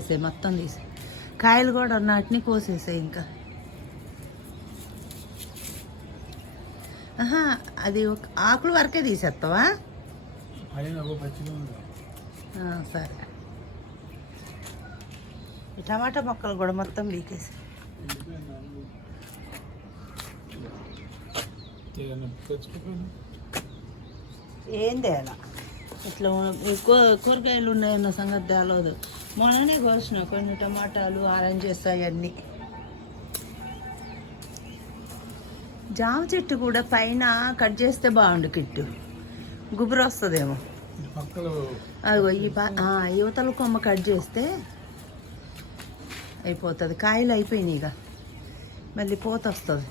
మొక్కలు అంతా తీసిపోయాయి తీసేసే మొత్తం తీసే. కాయలు కూడా నాటిని కోసేసాయి ఇంకా. ఆహా అది ఒక ఆకులు వరకే తీసేస్తావా సరే. ఈ టమాటా మొక్కలు కూడా మొత్తం తెచ్చుకోపోయినా? ఏం తేలా ఇట్లా కూరగాయలు ఉన్నాయన్న సంగతి తేలదు మొన్ననే కోసిన కొన్ని టమాటాలు ఆరెంజెస్ అవన్నీ. జామ చెట్టు కూడా పైన కట్ చేస్తే బాగుండు కిట్టు. గుబురు వస్తుందేమో. అదిగో ఈ యువతల కొమ్మ కట్ చేస్తే అయిపోతుంది. కాయలు అయిపోయినాయి ఇక మళ్ళీ పూత వస్తుంది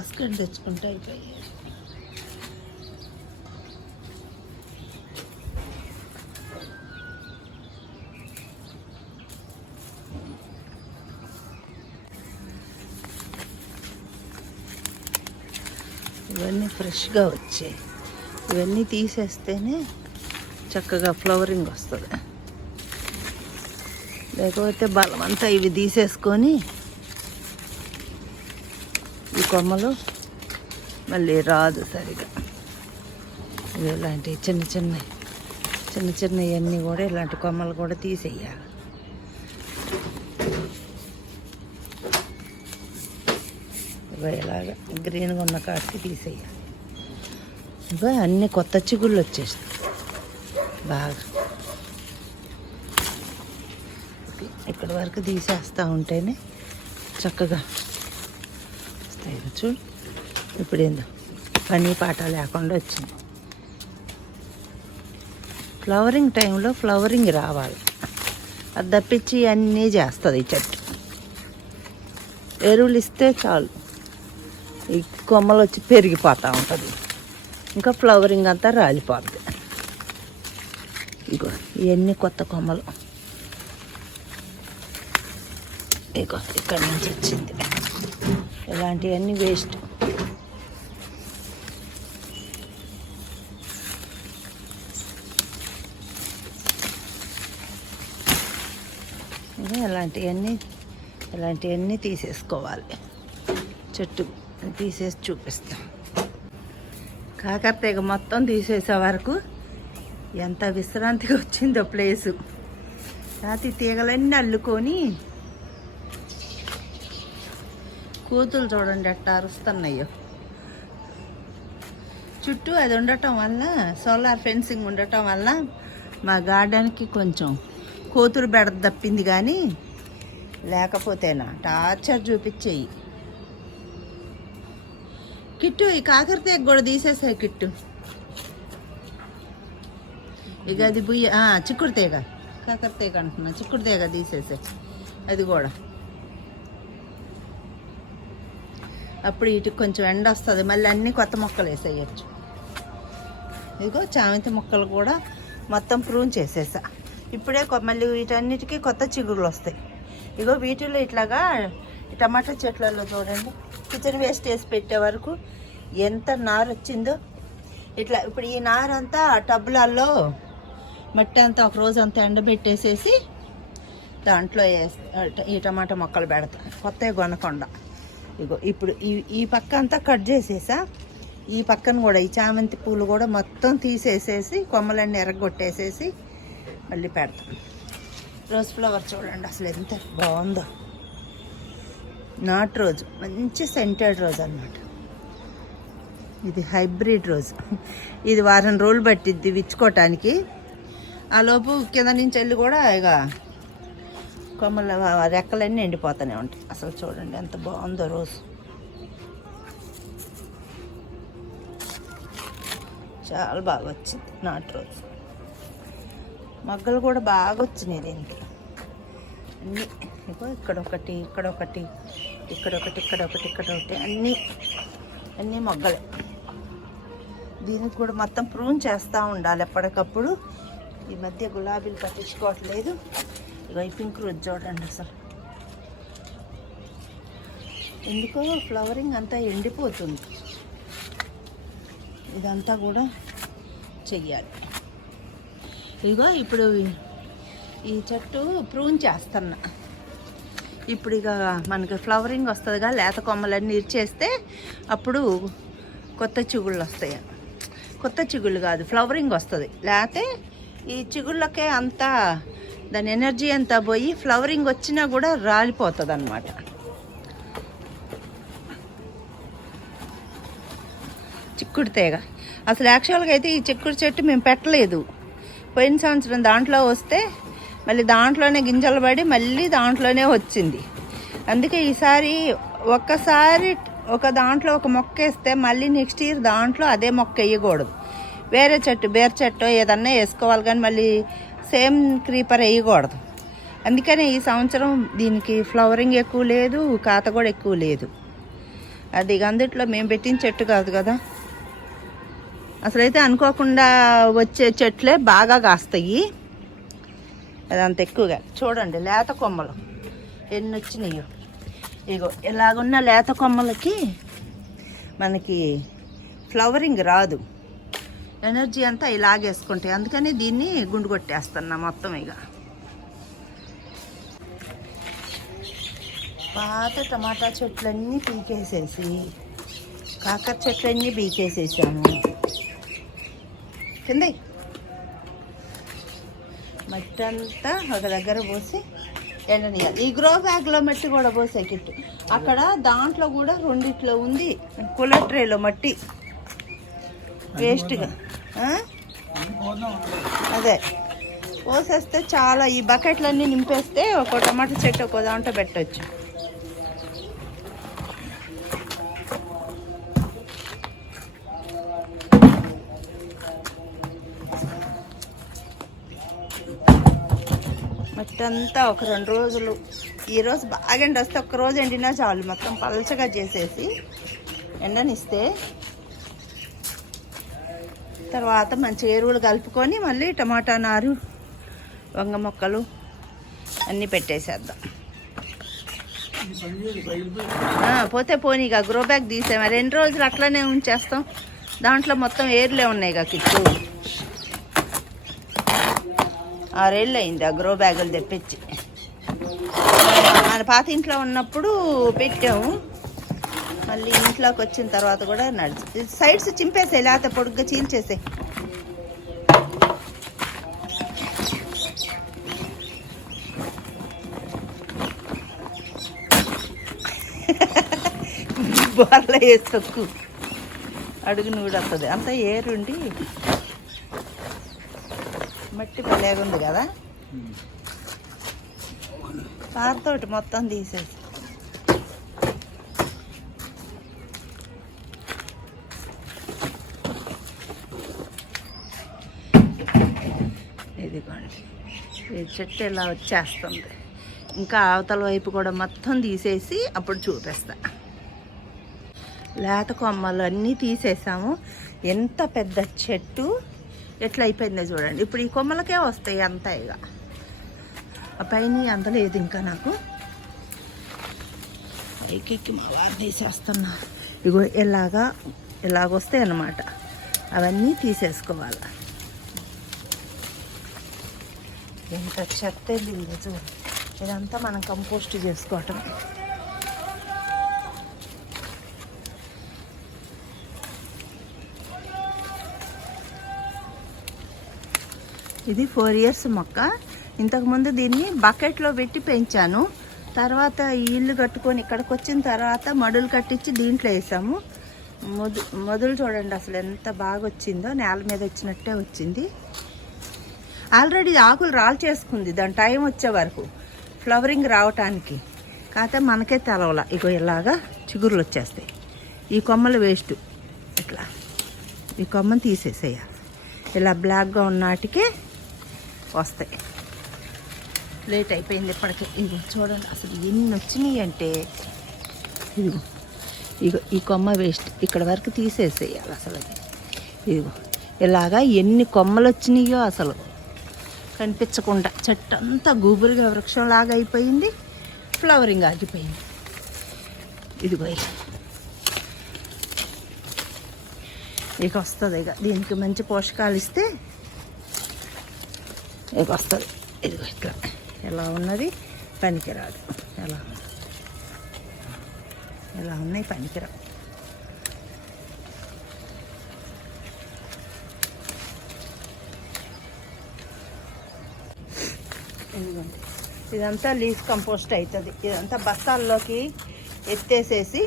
బాస్కెట్ తెచ్చుకుంటే అయిపోయాయి ఇవన్నీ ఫ్రెష్గా వచ్చాయి. ఇవన్నీ తీసేస్తేనే చక్కగా ఫ్లవరింగ్ వస్తుంది. లేకపోతే బలమంతా ఇవి తీసేసుకొని కొమ్మలు మళ్ళీ రాదు సరిగా. ఇలాంటివి ఇలాంటి చిన్న చిన్న చిన్న చిన్న ఇవన్నీ కూడా ఇలాంటి కొమ్మలు కూడా తీసేయాలి. ఇలాగా గ్రీన్గా ఉన్న కాటికి తీసేయాలి. ఇగో అన్ని కొత్త చిగుళ్ళు వచ్చేసాయి బాగా. ఇక్కడి వరకు తీసేస్తూ ఉంటేనే చక్కగా వస్తాయి. చూడు ఇప్పుడు ఏందో పని పాట లేకుండా వచ్చింది. ఫ్లవరింగ్ టైంలో ఫ్లవరింగ్ రావాలి. అది తప్పించి అన్నీ చేస్తుంది ఈ చెట్టు. ఎరువులు ఇస్తే చాలు. ఈ కొమ్మలు వచ్చి పెరిగిపోతూ ఉంటుంది. ఇంకా ఫ్లవరింగ్ అంతా రాలిపోద్ది. ఇగో ఇవన్నీ కొత్త కొమ్మలు. ఇగో ఇక్కడి నుంచి వచ్చింది. ఇలాంటివన్నీ వేస్ట్. ఇలాంటివన్నీ ఇలాంటివన్నీ తీసేసుకోవాలి. చెట్టు తీసేసి చూపిస్తాం. కాకరతీగ మొత్తం తీసేసే వరకు ఎంత విశ్రాంతిగా వచ్చిందో ప్లేసు. రాతి తీగలన్నీ అల్లుకొని కూతులు చూడండి ఎట్టా అరుస్తున్నాయో. చుట్టూ అది ఉండటం వల్ల సోలార్ ఫెన్సింగ్ ఉండటం వల్ల మా గార్డెన్కి కొంచెం కోతులు బెడ తప్పింది కానీ లేకపోతేనా? టార్చర్ చూపించేయి. కిట్టు ఈ కాకరతీగ కూడా తీసేసాయి కిట్టు. ఇక అది బుయ్య ఆ, చిక్కుడు తీగ. కాకరతీగ అంటున్నా చిక్కుడుతీగ తీసేసాయి. అది కూడా. అప్పుడు వీటికి కొంచెం ఎండ వస్తుంది మళ్ళీ అన్నీ కొత్త మొక్కలు వేసేయచ్చు. ఇదిగో చామంతి మొక్కలు కూడా మొత్తం ప్రూన్ చేసేసా. ఇప్పుడే కొ- మళ్ళీ వీటన్నిటికీ కొత్త చిగురులు వస్తాయి. ఇగో వీటిలో ఇట్లాగా ఈ టమాటా చెట్లలో చూడండి కిచెన్ వేస్ట్ వేసి పెట్టే వరకు ఎంత నారు వచ్చిందో ఇట్లా ఇప్పుడు ఈ నారు అంతా ఆ టబ్బులలో మట్టి అంతా ఒక రోజు అంతా ఎండబెట్టేసేసి దాంట్లో వేసి ఈ టమాటా మొక్కలు పెడతా కొత్తవి కొనకుండా. ఇగో ఇప్పుడు ఈ ఈ పక్క అంతా కట్ చేసేసా? ఈ పక్కన కూడా ఈ చామంతి పూలు కూడా మొత్తం తీసేసేసి కొమ్మలన్నీ ఎరగొట్టేసేసి మళ్ళీ పెడతాం. రోజ్ ఫ్లవర్ చూడండి అసలు ఎంత బాగుందో. నాటు రోజు మంచి సెంటెడ్ రోజు అన్నమాట. ఇది హైబ్రిడ్ రోజు. ఇది వారం రోజులు పట్టిద్ది విచ్చుకోవటానికి ఆ లోపు కింద నుంచి వెళ్ళి కూడా ఇక కొమ్మల రెక్కలన్నీ ఎండిపోతూనే ఉంటాయి. అసలు చూడండి ఎంత బాగుందో రోజు. చాలా బాగా వచ్చింది నాటు రోజు. మొగ్గలు కూడా బాగా వచ్చినాయి దీనికి. అన్నీ ఇగో ఇక్కడ ఒకటి ఇక్కడ ఒకటి ఇక్కడ ఒకటి ఇక్కడ ఒకటి ఇక్కడ ఒకటి అన్నీ అన్నీ మొగ్గలే. దీనికి కూడా మొత్తం ప్రూన్ చేస్తూ ఉండాలి ఎప్పటికప్పుడు. ఈ మధ్య గులాబీలు పట్టించుకోవట్లేదు. ఇగో ఈ పింక్ రోజు చూడండి అసలు. ఎందుకో ఫ్లవరింగ్ అంతా ఎండిపోతుంది. ఇదంతా కూడా చెయ్యాలి. ఇగో ఇప్పుడు ఈ చెట్టు ప్రూన్ చేస్తున్నా. ఇప్పుడు ఇక మనకి ఫ్లవరింగ్ వస్తుందిగా లేత కొమ్మలన్నీ ఇచ్చేస్తే అప్పుడు కొత్త చిగుళ్ళు వస్తాయి. కొత్త చిగుళ్ళు కాదు ఫ్లవరింగ్ వస్తుంది. లేకపోతే ఈ చిగుళ్ళకే అంతా దాని ఎనర్జీ అంతా పోయి ఫ్లవరింగ్ వచ్చినా కూడా రాలిపోతుంది అనమాట చిక్కుడు తీగ. అసలు యాక్చువల్గా అయితే ఈ చిక్కుడు చెట్టు మేము పెట్టలేదు. పోయిన సంవత్సరం దాంట్లో వస్తే మళ్ళీ దాంట్లోనే గింజలు పడి మళ్ళీ దాంట్లోనే వచ్చింది. అందుకే ఈసారి ఒక్కసారి ఒక దాంట్లో ఒక మొక్క వేస్తే మళ్ళీ నెక్స్ట్ ఇయర్ దాంట్లో అదే మొక్క వేయకూడదు. వేరే చెట్టు బేర్ చెట్టు ఏదన్నా వేసుకోవాలి కానీ మళ్ళీ సేమ్ క్రీపర్ వేయకూడదు. అందుకనే ఈ సంవత్సరం దీనికి ఫ్లవరింగ్ ఎక్కువ లేదు కాత కూడా ఎక్కువ లేదు. అది అందుట్లో మేము పెట్టిన చెట్టు కాదు కదా. అసలైతే అనుకోకుండా వచ్చే చెట్లే బాగా కాస్తాయి. అదంత ఎక్కువగా. చూడండి లేత కొమ్మలు. ఎన్ని వచ్చినాయో. ఇగో ఇలాగున్న లేత కొమ్మలకి మనకి ఫ్లవరింగ్ రాదు. ఎనర్జీ అంతా ఇలాగేసుకుంటాయి అందుకని దీన్ని గుండు కొట్టేస్తున్నా మొత్తం ఇక. పాత టమాటా చెట్లన్నీ పీకేసేసి కాకర చెట్లన్నీ పీకేసేసాము కింద మట్టి అంతా ఒక దగ్గర పోసి ఎండనీయాలి. ఈ గ్రో బ్యాగ్లో మట్టి కూడా పోసే కిట్టు. అక్కడ దాంట్లో కూడా రెండిట్లో ఉంది. కుల ట్రేలో మట్టి. వేస్ట్గా అదే. పోసేస్తే చాలా ఈ బకెట్లన్నీ నింపేస్తే ఒక టమాటా చెట్టు ఒక దాంట్లో పెట్టచ్చు. మట్టి అంతా ఒక రెండు రోజులు. ఈరోజు బాగా ఎండ వస్తే ఒక్క రోజు ఎండినా చాలు. మొత్తం పలచగా చేసేసి ఎండనిస్తే తర్వాత మంచి ఎరువులు కలుపుకొని మళ్ళీ టమాటా నారు వంగ మొక్కలు అన్నీ పెట్టేసేద్దాం. పోతే పోనీ ఇక గ్రో బ్యాగ్ తీసాము రెండు రోజులు అట్లనే ఉంచేస్తాం. దాంట్లో మొత్తం ఏర్లే ఉన్నాయి ఇక కిట్టు. ఆరేళ్ళు అయింది ఆ గ్రో బ్యాగులు తెప్పించి. మన పాత ఇంట్లో ఉన్నప్పుడు పెట్టాము. మళ్ళీ ఇంట్లోకి వచ్చిన తర్వాత కూడా నడిచి సైడ్స్ చింపేసాయి లేకపోతే పొడుగ్గా చీల్చేసాయి. బోర్ల వేసి తొక్కు అడుగు కూడా వస్తుంది అంతా ఏరుండి మట్టి ఉంది కదా? పారతోటి మొత్తం తీసేసి చెట్టు ఇలా వచ్చేస్తుంది. ఇంకా అవతల వైపు కూడా మొత్తం తీసేసి అప్పుడు చూపిస్తా. లేత కొమ్మలు అన్నీ తీసేసాము. ఎంత పెద్ద చెట్టు? ఎట్లా అయిపోయిందో చూడండి. ఇప్పుడు ఈ కొమ్మలకే వస్తాయి అంతా ఇక ఆ పైన అంత లేదు ఇంకా నాకు. పైకి మా తీసేస్తున్నా. ఇగో ఇలాగా ఇలాగొస్తాయి అన్నమాట అవన్నీ తీసేసుకోవాలి. ఎంత చెత్త వెళ్ళింది చూడు ఇదంతా మనం కంపోస్ట్ చేసుకోవటం. ఇది ఫోర్ ఇయర్స్ మొక్క. ఇంతకుముందు దీన్ని బకెట్లో పెట్టి పెంచాను. తర్వాత ఈ ఇల్లు కట్టుకొని ఇక్కడికి వచ్చిన తర్వాత మడులు కట్టించి దీంట్లో వేసాము. మొదలు చూడండి అసలు ఎంత బాగా వచ్చిందో నేల మీద వచ్చినట్టే వచ్చింది. ఆల్రెడీ ఆకులు రాల్ చేసుకుంది దాని టైం వచ్చే వరకు ఫ్లవరింగ్ రావటానికి. కాకపోతే మనకే తెలవల. ఇగో ఇలాగా చిగురులు వచ్చేస్తాయి. ఈ కొమ్మలు వేస్ట్. ఇట్లా. ఈ కొమ్మను తీసేసేయాలి ఇలా బ్లాక్గా ఉన్నాటికే వస్తాయి. లేట్ అయిపోయింది ఇప్పటికే. ఇది చూడండి అసలు ఎన్ని వచ్చినాయి అంటే. ఇదిగో. ఇగో ఈ కొమ్మ వేస్ట్. ఇక్కడ వరకు తీసేసేయాలి అసలు ఇదిగో. ఇలాగా ఎన్ని కొమ్మలు వచ్చినాయో అసలు. కనిపించకుండా చెట్టు అంతా గూబురుగా వృక్షంలాగా అయిపోయింది ఫ్లవరింగ్ ఆగిపోయింది. ఇదిగో ఇక. వస్తుంది ఇక. దీనికి మంచి పోషకాలు ఇస్తే ఇక వస్తుంది. ఇదిగో ఇట్లా ఎలా ఉన్నది? పనికిరాదు. ఎలా? ఉంది. ఎలా ఉన్నాయి? పనికిరావు. ఇదిగోండి. ఇదంతా లీఫ్ కంపోస్ట్ అవుతుంది ఇదంతా బస్తాల్లోకి ఎత్తేసేసి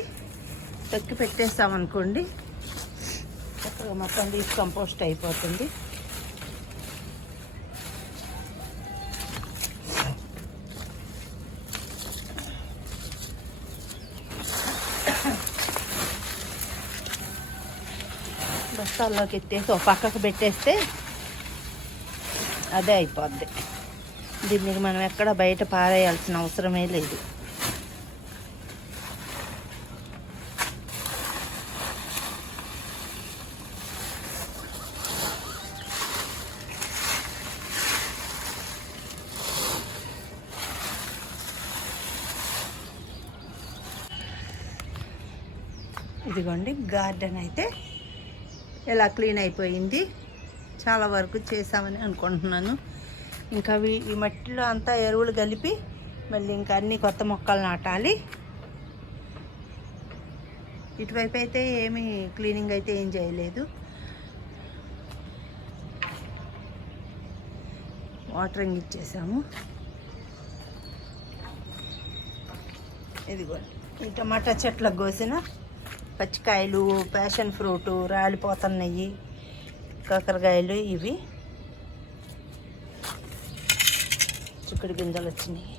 తొక్కి పెట్టేస్తామనుకోండి చక్కగా మొత్తం లీఫ్ కంపోస్ట్ అయిపోతుంది. బస్తాల్లోకి ఎత్తేసి ఒక పక్కకు పెట్టేస్తే అదే అయిపోద్ది. దీనికి మనం ఎక్కడ బయట పారేయాల్సిన అవసరమే లేదు. ఇదిగోండి గార్డెన్ అయితే ఎలా క్లీన్ అయిపోయింది. చాలా వరకు చేసామని అనుకుంటున్నాను. ఇంకా ఈ మట్టిలో అంతా ఎరువులు కలిపి మళ్ళీ ఇంకా అన్ని కొత్త మొక్కలు నాటాలి. ఇటువైపు అయితే ఏమీ క్లీనింగ్ అయితే ఏం చేయలేదు. వాటరింగ్ ఇచ్చేసాము. ఇదిగోండి ఈ టమాటా చెట్లకు కోసిన పచ్చికాయలు ప్యాషన్ ఫ్రూట్ రాలిపోతున్నాయి కాకరకాయలు ఇవి. చిక్కుడు గింజలు వచ్చినాయి.